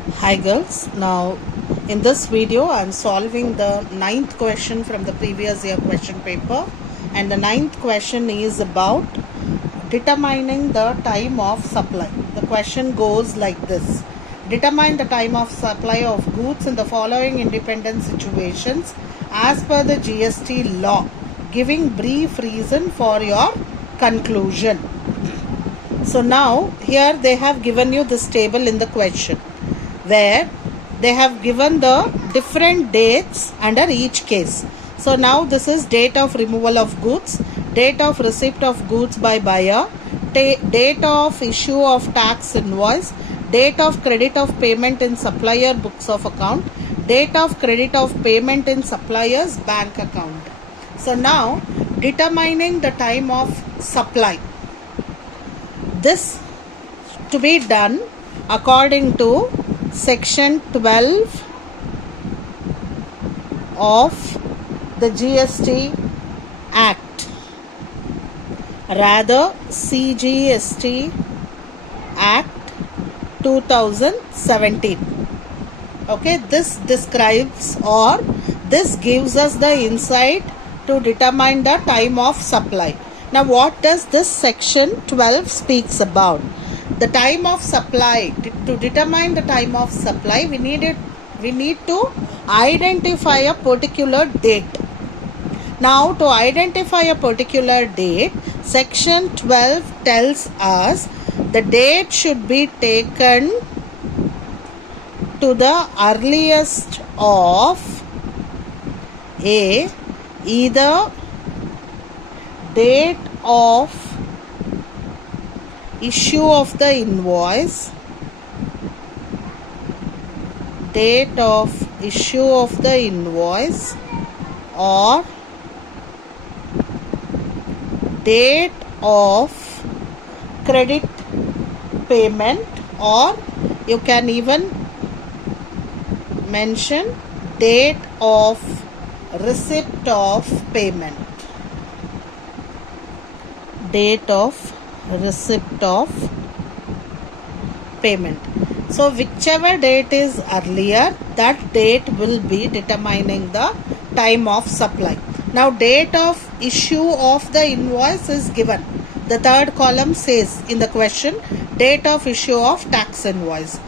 Hi girls, now in this video I am solving the 9th question from the previous year question paper, and the 9th question is about determining the time of supply. The question goes like this: determine the time of supply of goods in the following independent situations as per the GST law, giving brief reason for your conclusion. So now here they have given you this table in the question, where they have given the different dates under each case. So now this is date of removal of goods, date of receipt of goods by buyer, date of issue of tax invoice, date of credit of payment in supplier books of account, date of credit of payment in supplier's bank account. So now determining the time of supply. This to be done according to section 12 of the GST Act, rather CGST Act 2017. Okay, this describes, or this gives us the insight to determine the time of supply. Now what does this section 12 speaks about? The time of supply. To determine the time of supply, we need to identify a particular date. Now to identify a particular date, section 12 tells us the date should be taken to the earliest of either date of issue of the invoice, date of issue of the invoice, or date of credit payment, or you can even mention date of receipt of payment. Date of receipt of payment. So whichever date is earlier, that date will be determining the time of supply. Now date of issue of the invoice is given. The third column says in the question, date of issue of tax invoice.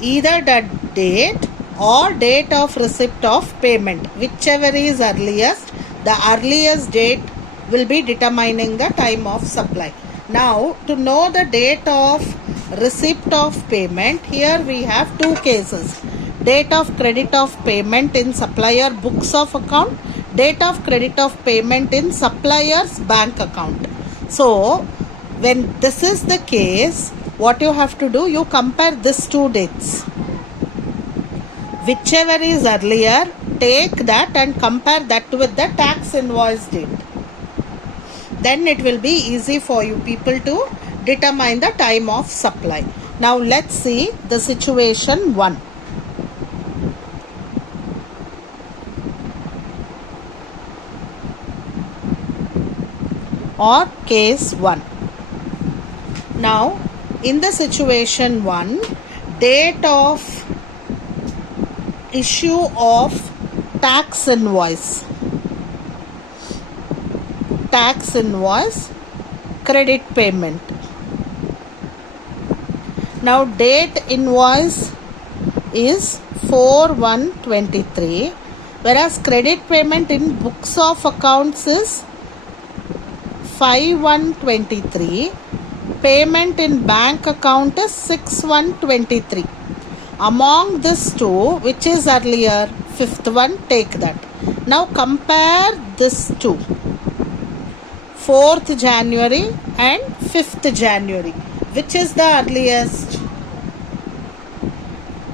Either the date or date of receipt of payment, whichever is earliest, the earliest date will be determining the time of supply. Now to know the date of receipt of payment, here we have two cases: date of credit of payment in supplier books of account, date of credit of payment in supplier's bank account. So when this is the case, what you have to do, you compare these two dates. Whichever is earlier, take that and compare that with the tax invoice date. Then it will be easy for you people to determine the time of supply. Now let's see the situation 1. Or case 1. Now in the situation 1, date of issue of tax invoice, credit payment. Now date invoice is 4/1/23, whereas credit payment in books of accounts is 5/1/23. Payment in bank account is 6/1/23. Among these two, which is earlier? 5th one, take that. Now compare this two, 4th January and 5th January. Which is the earliest?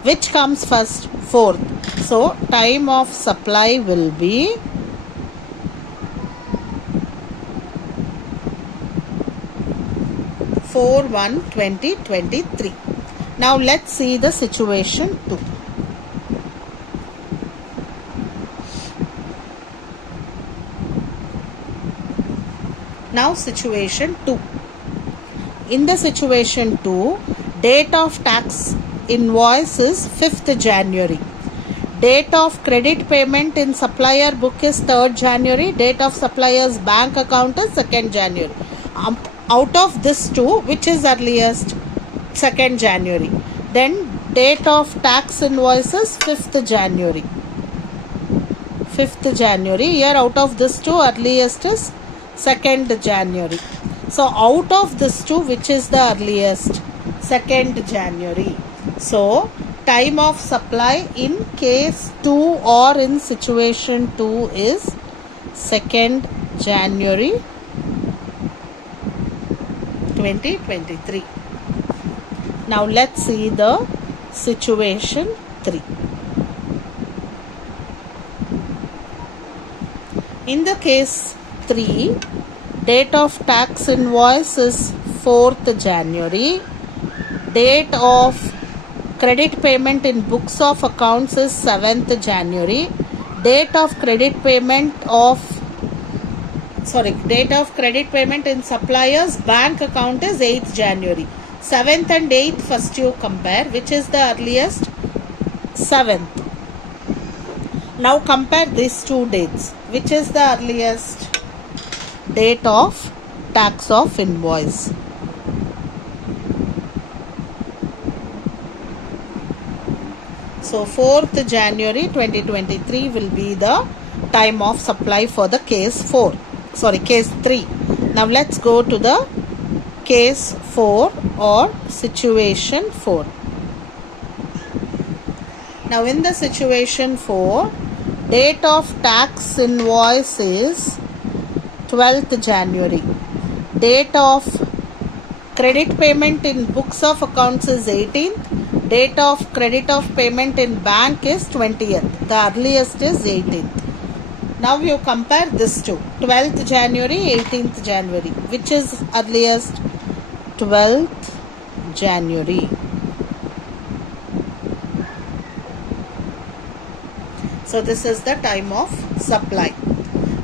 Which comes first? 4th. So time of supply will be 4/1/2023. Now let's see the situation 2. Now situation 2. In the situation 2, date of tax invoice is 5th January. Date of credit payment in supplier book is 3rd January. Date of supplier's bank account is 2nd January. Out of this two, which is earliest? 2nd January. Then date of tax invoice is 5th January. 5th January. Here out of this two, earliest is 2nd January. So out of this two, which is the earliest? 2nd January. So time of supply in case 2 or in situation 2 is 2nd January 2023. Now let's see the situation 3. In the case 3, date of tax invoice is 4th January. Date of credit payment in books of accounts is 7th January. Date of credit payment in supplier's bank account is 8th January. 7th and 8th first you compare. Which is the earliest? 7th. Now compare these two dates. Which is the earliest? Date of tax of invoice. So 4th January 2023 will be the time of supply for the case 3. Now let's go to the case 4 or situation 4. Now in the situation 4, date of tax invoice is 12th January. Date of credit payment in books of accounts is 18th. Date of credit of payment in bank is 20th. The earliest is 18th. Now you compare this two. 12th January, 18th January. Which is earliest? 12th January. So this is the time of supply.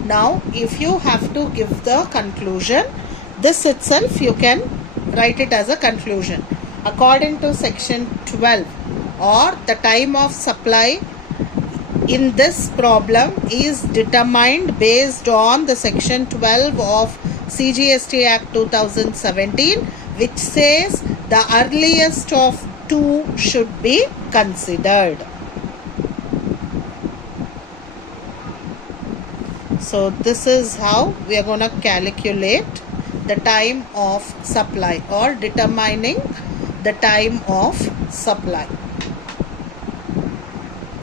Now if you have to give the conclusion, this itself you can write it as a conclusion. According to section 12, or the time of supply in this problem is determined based on the section 12 of CGST Act 2017, which says the earliest of two should be considered. So this is how we are going to calculate the time of supply or determining the time of supply.